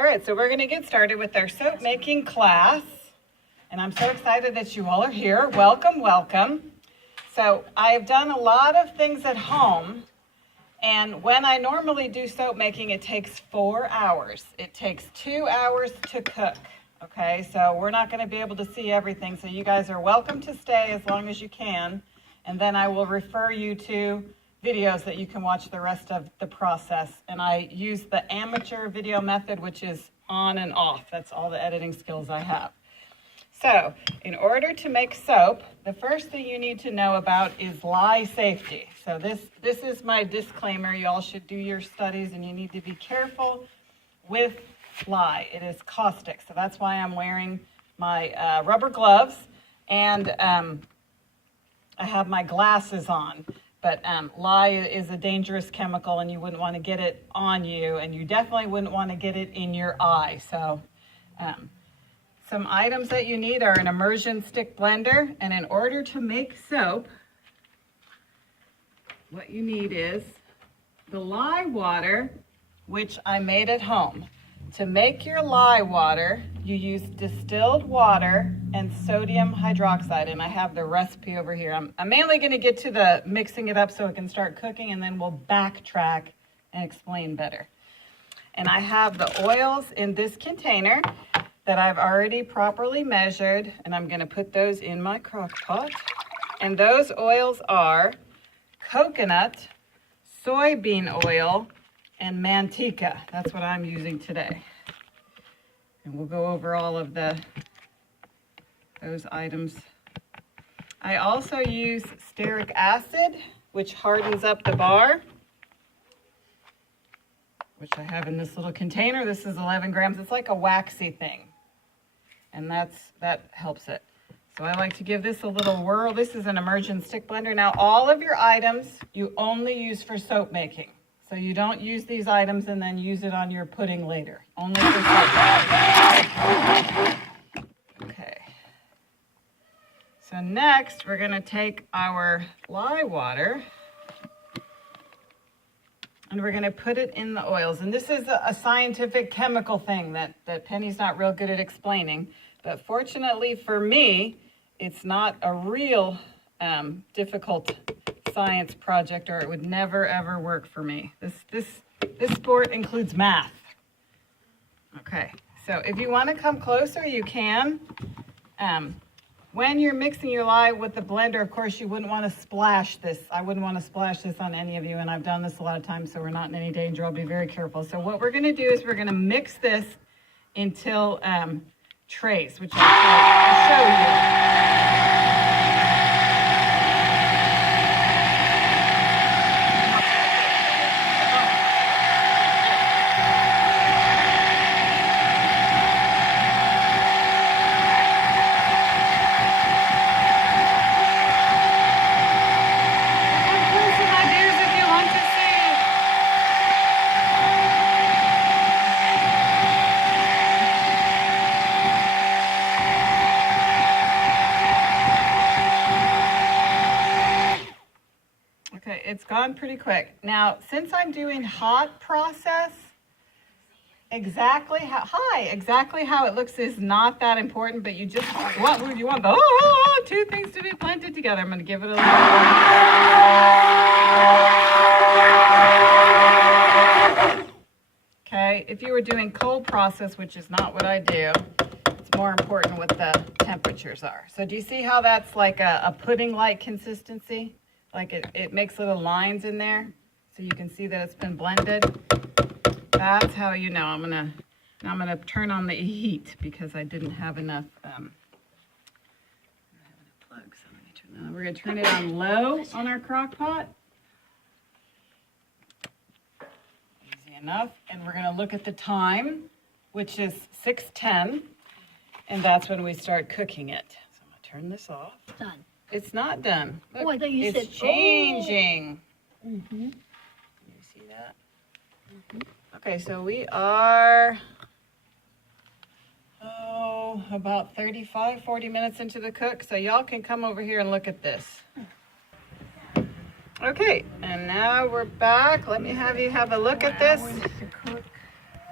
All right, so we're going to get started with our soap making class. And I'm so excited that you all are here. Welcome, welcome. So I've done a lot of things at home. And when I normally do soap making, it takes 4 hours. It takes 2 hours to cook. Okay, so we're not going to be able to see everything. So you guys are welcome to stay as long as you can. And then I will refer you to videos that you can watch the rest of the process. And I use the amateur video method, which is on and off. That's all the editing skills I have. So in order to make soap, the first thing you need to know about is lye safety. So this is my disclaimer. You all should do your studies and you need to be careful with lye. It is caustic. So that's why I'm wearing my rubber gloves and I have my glasses on. But lye is a dangerous chemical and you wouldn't want to get it on you, and you definitely wouldn't want to get it in your eye. So some items that you need are an immersion stick blender, and in order to make soap, what you need is the lye water, which I made at home. To make your lye water, you use distilled water and sodium hydroxide, and I have the recipe over here. I'm mainly going to get to the mixing it up so it can start cooking, and then we'll backtrack and explain better. And I have the oils in this container that I've already properly measured, and I'm going to put those in my crock pot. And those oils are coconut, soybean oil, and manteca. That's what I'm using today. And we'll go over all of those items. I also use stearic acid, which hardens up the bar, which I have in this little container. This is 11 grams. It's like a waxy thing, and that helps it. So I like to give this a little whirl. This is an immersion stick blender. Now, all of your items you only use for soap making. So you don't use these items and then use it on your pudding later. Only for soap. Okay. So next, we're going to take our lye water and we're going to put it in the oils. And this is a scientific chemical thing that Penny's not real good at explaining. But fortunately for me, it's not a real difficult science project, or it would never ever work for me. This sport includes math. Okay, so if you want to come closer, you can. When you're mixing your lye with the blender, of course, you wouldn't want to splash this. I wouldn't want to splash this on any of you, and I've done this a lot of times, so we're not in any danger. I'll be very careful. So what we're going to do is we're going to mix this until trace, which I'll show you. It's gone pretty quick. Now, since I'm doing hot process, exactly how it looks is not that important, but you just want the two things to be blended together. I'm going to give it a little. Okay, if you were doing cold process, which is not what I do, it's more important what the temperatures are. So do you see how that's like a pudding-like consistency? Like it makes little lines in there, so you can see that it's been blended. That's how you know. I'm gonna turn on the heat because I didn't have enough. Plugs. So let me turn that on. We're gonna turn it on low on our crock pot. Easy enough. And we're gonna look at the time, which is 6:10, and that's when we start cooking it. So I'm gonna turn this off. Done. It's not done. Look, I thought you said changing. Mm-hmm. You see that? Mm-hmm. Okay, so we are about 35, 40 minutes into the cook. So y'all can come over here and look at this. Okay, and now we're back. Let me have you have a look at this.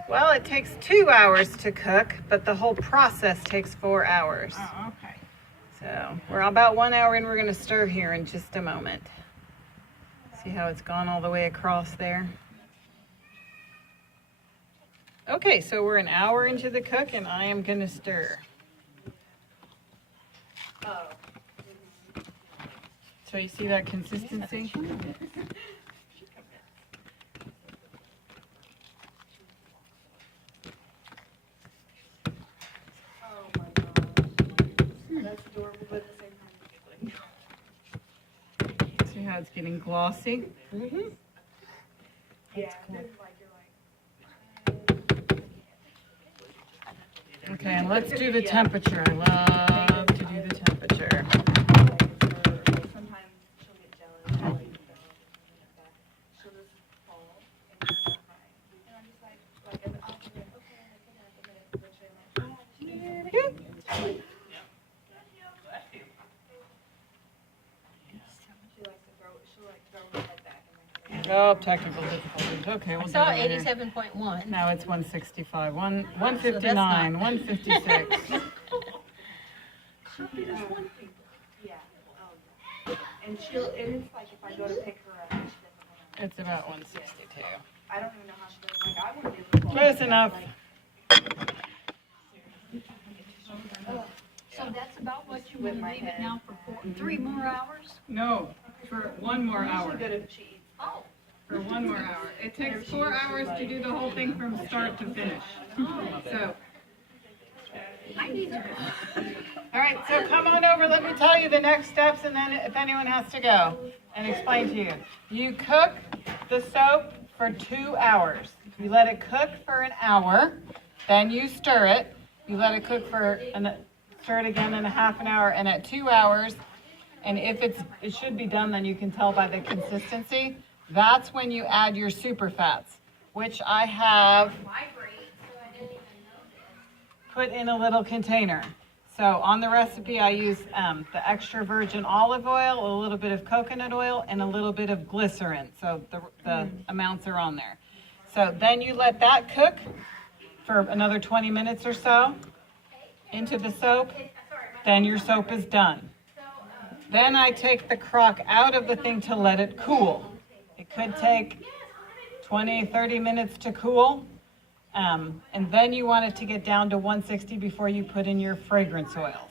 Well, it takes 2 hours to cook, but the whole process takes 4 hours. Oh, okay. So we're about 1 hour in. We're going to stir here in just a moment. See how it's gone all the way across there? Okay, so we're an hour into the cook, and I am going to stir. So you see that consistency? See how it's getting glossy? Mm-hmm. Yeah. Okay, and let's do the temperature. I love to do the temperature. Sometimes she'll get jealous. She'll just fall and just cry. And I'm just like, I'll be like, okay, I can have a minute, which I'm like, she'll her head back and then Oh, technical difficulties. Okay, we'll I do saw it later. 87.1. Now it's 165, 159, 156. yeah. And it's like if I go to pick her up, she doesn't know. It's about 162. I don't even know how she does it. Like, I wouldn't be able to fall. Close enough. So that's about what you want to leave it now for 3 more hours? No, for 1 more hour. Good if she eats. Oh. For 1 more hour. It takes 4 hours to do the whole thing from start to finish. So, I need to go. all right, so come on over. Let me tell you the next steps, and then if anyone has to go, and explain to you. You cook the soap for 2 hours. You let it cook for an hour, then you stir it. You let it cook for stir it again in a half an hour, and at 2 hours, and if it should be done, then you can tell by the consistency. That's when you add your super fats, which I have put in a little container. So on the recipe, I use the extra virgin olive oil, a little bit of coconut oil, and a little bit of glycerin. So the amounts are on there. So then you let that cook for another 20 minutes or so into the soap. Then your soap is done. Then I take the crock out of the thing to let it cool. It could take 20, 30 minutes to cool. And then you want it to get down to 160 before you put in your fragrance oils.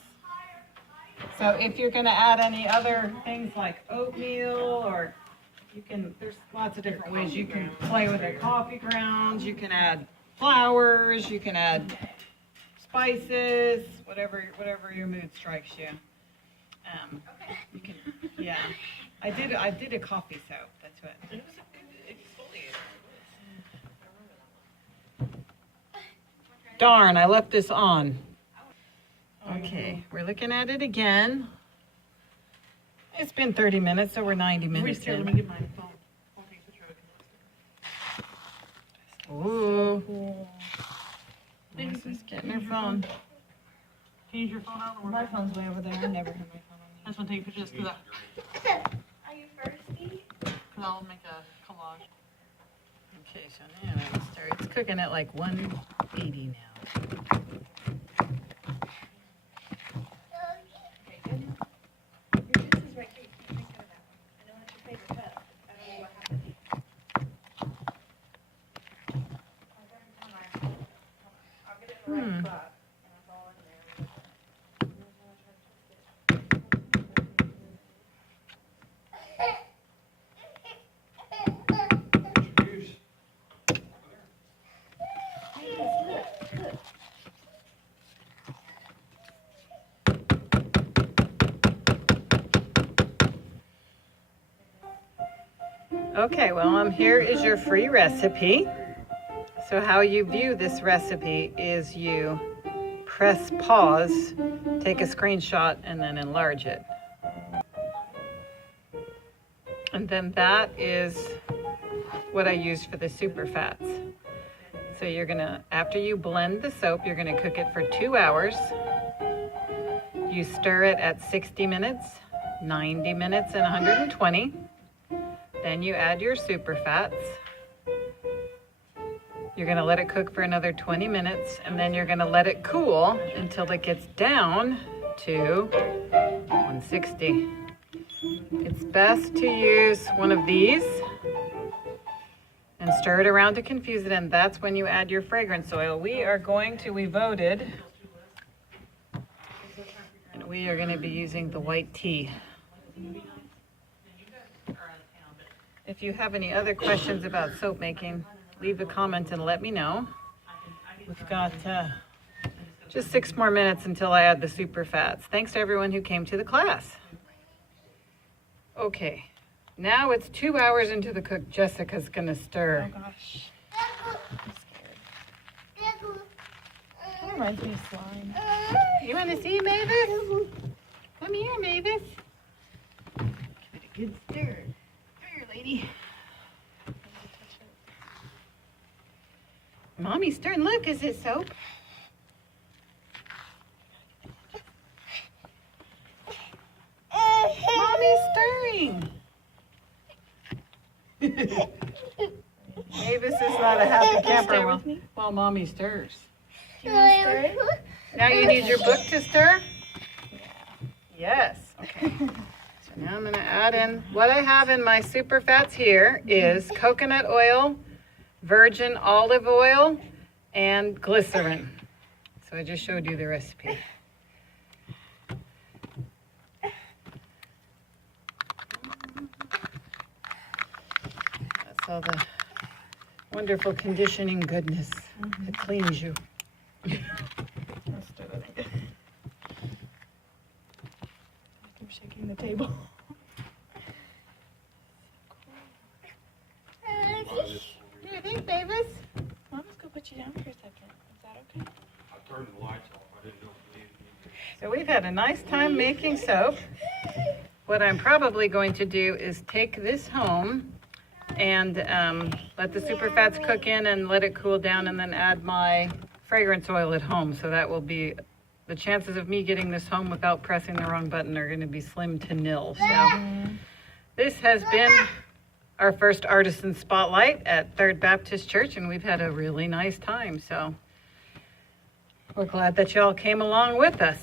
So if you're going to add any other things like oatmeal, or there's lots of different ways you can play with it. Coffee grounds, you can add flowers, you can add spices, whatever your mood strikes you. You can, yeah. I did a coffee soap. That's what. It was a good exfoliator. Darn, I left this on. Okay, we're looking at it again. It's been 30 minutes, so we're 90 minutes in. Let me get my phone. Ooh. Melissa's getting her phone. Can you use your phone out? My phone's way over there. I never have my phone on me. I just want to take pictures because Are you thirsty? I'll make a collage. Okay, so now I'm start. It's cooking at like 180 now. Okay, well, here is your free recipe. So how you view this recipe is you press pause, take a screenshot, and then enlarge it. And then that is what I used for the super fats. So you're gonna, after you blend the soap, you're gonna cook it for 2 hours. You stir it at 60 minutes, 90 minutes, and 120. Then you add your super fats. You're going to let it cook for another 20 minutes, and then you're going to let it cool until it gets down to 160. It's best to use one of these and stir it around to confuse it, and that's when you add your fragrance oil. We voted, and we are going to be using the white tea. If you have any other questions about soap making, leave a comment and let me know. We've got just 6 more minutes until I add the super fats. Thanks to everyone who came to the class. Okay, now it's 2 hours into the cook. Jessica's gonna stir. Oh gosh. That reminds me of slime. You wanna see, Mavis? Come here, Mavis. Give it a good stir. Here, lady. Mommy's stirring. Look, is it soap? Mommy's stirring. Mavis is not a happy camper while Mommy stirs. Do you want to stir it? Now you need your book to stir? Yes. Okay. So now I'm going to add in, what I have in my super fats here is coconut oil, virgin olive oil, and glycerin. So I just showed you the recipe. That's all the wonderful conditioning goodness. It cleans you. Let's do it. I'm shaking the table. You think, Davis? Mom, let's go put you down for a second. Is that okay? I turned the lights off. I didn't know if you needed me. So we've had a nice time making soap. What I'm probably going to do is take this home and let the super fats cook in and let it cool down, and then add my fragrance oil at home. So that will be, the chances of me getting this home without pressing the wrong button are going to be slim to nil. So this has been our first Artisan Spotlight at Third Baptist Church, and we've had a really nice time. So we're glad that y'all came along with us.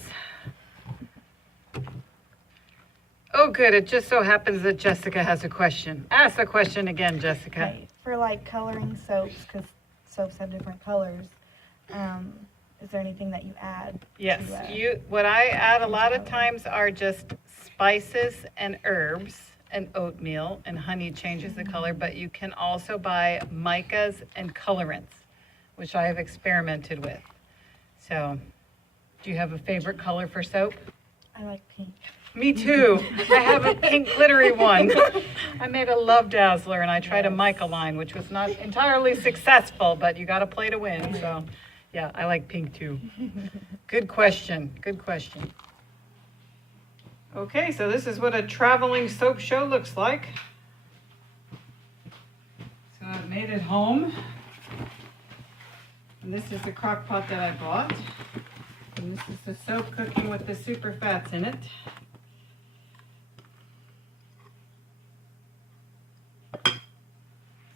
Oh, good. It just so happens that Jessica has a question. Ask the question again, Jessica. Okay. For like coloring soaps, because soaps have different colors, is there anything that you add? Yes, to, what I add a lot of times are just spices and herbs, and oatmeal, and honey changes the color, but you can also buy micas and colorants, which I have experimented with. So, do you have a favorite color for soap? I like pink. Me too. I have a pink glittery one. I made a Love Dazzler, and I tried a mica line, which was not entirely successful, but you got to play to win. So, yeah, I like pink too. Good question. Good question. Okay, so this is what a traveling soap show looks like. So I've made it home. And this is the crock pot that I bought. And this is the soap cooking with the super fats in it.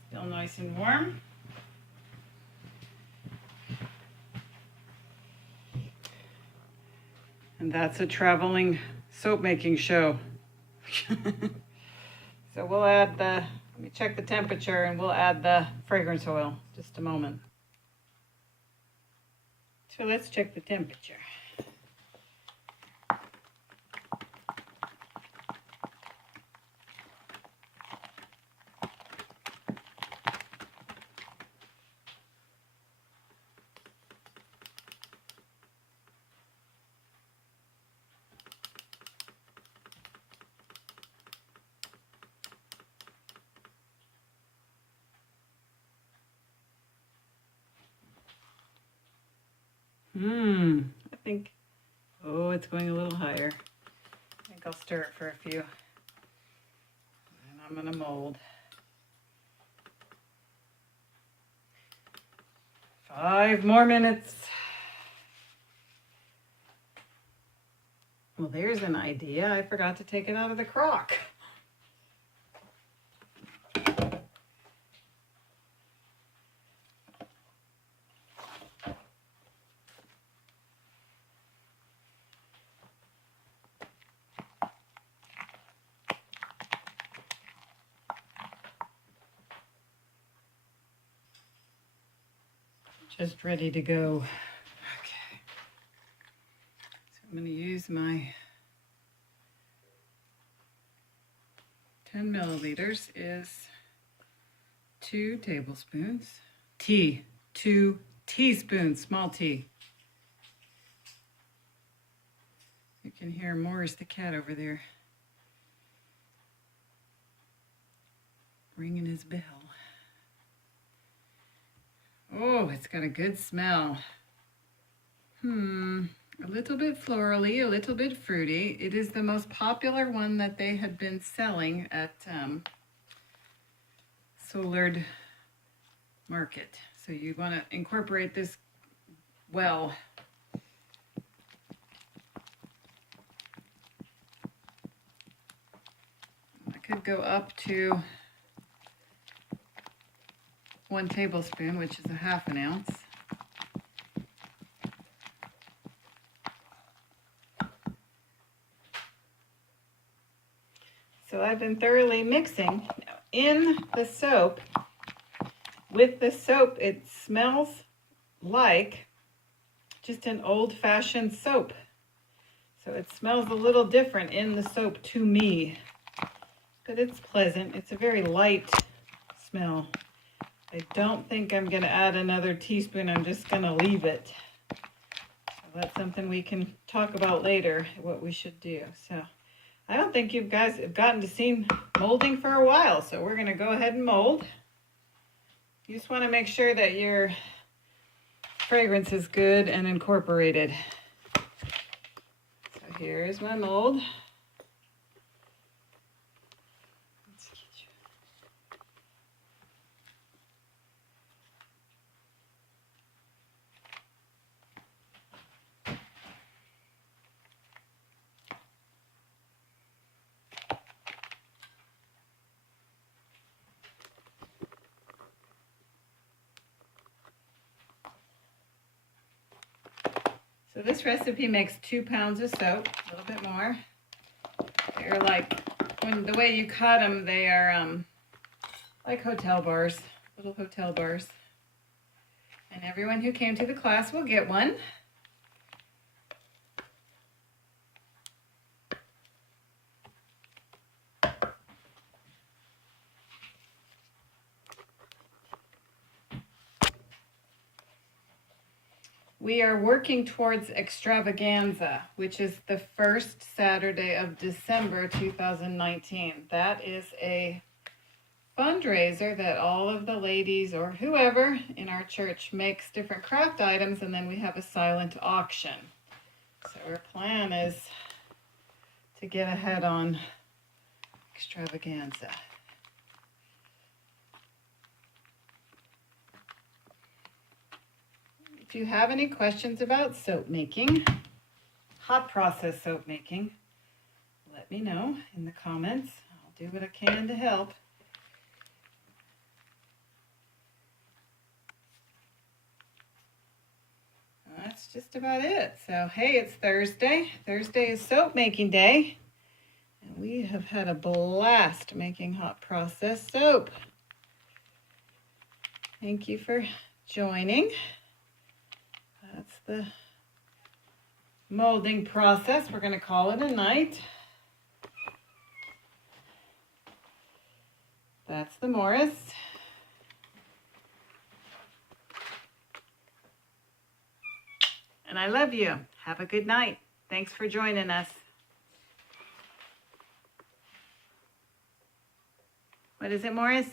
Still nice and warm. And that's a traveling soap making show. So we'll add let me check the temperature, and we'll add the fragrance oil. Just a moment. So let's check the temperature. I think, oh, it's going a little higher. I think I'll stir it for a few. And I'm going to mold. 5 more minutes. Well, there's an idea. I forgot to take it out of the crock. just ready to go. Okay. So I'm going to use my 10 milliliters is 2 tablespoons. 2 teaspoons, small t. You can hear Morris the cat over there ringing his bell. Oh, it's got a good smell. A little bit florally, a little bit fruity. It is the most popular one that they had been selling at Soulard Market. So you want to incorporate this well. I could go up to 1 tablespoon, which is a ½ ounce. So I've been thoroughly mixing. In the soap, with the soap, it smells like just an old-fashioned soap. So it smells a little different in the soap to me, but it's pleasant. It's a very light smell. I don't think I'm going to add another teaspoon. I'm just going to leave it. So that's something we can talk about later, what we should do. So I don't think you guys have gotten to see molding for a while, so we're going to go ahead and mold. You just want to make sure that your fragrance is good and incorporated. So here's my mold. So this recipe makes 2 pounds of soap, a little bit more. They're like, when the way you cut them, they are like hotel bars, little hotel bars. And everyone who came to the class will get one. We are working towards Extravaganza, which is the first Saturday of December 2019. That is a fundraiser that all of the ladies or whoever in our church makes different craft items, and then we have a silent auction. So our plan is to get ahead on Extravaganza. If you have any questions about soap making, hot process soap making, let me know in the comments. I'll do what I can to help. That's just about it. So, hey, it's Thursday. Thursday is soap making day. And we have had a blast making hot process soap. Thank you for joining. That's the molding process. We're going to call it a night. That's the Morris. And I love you. Have a good night. Thanks for joining us. What is it, Morris?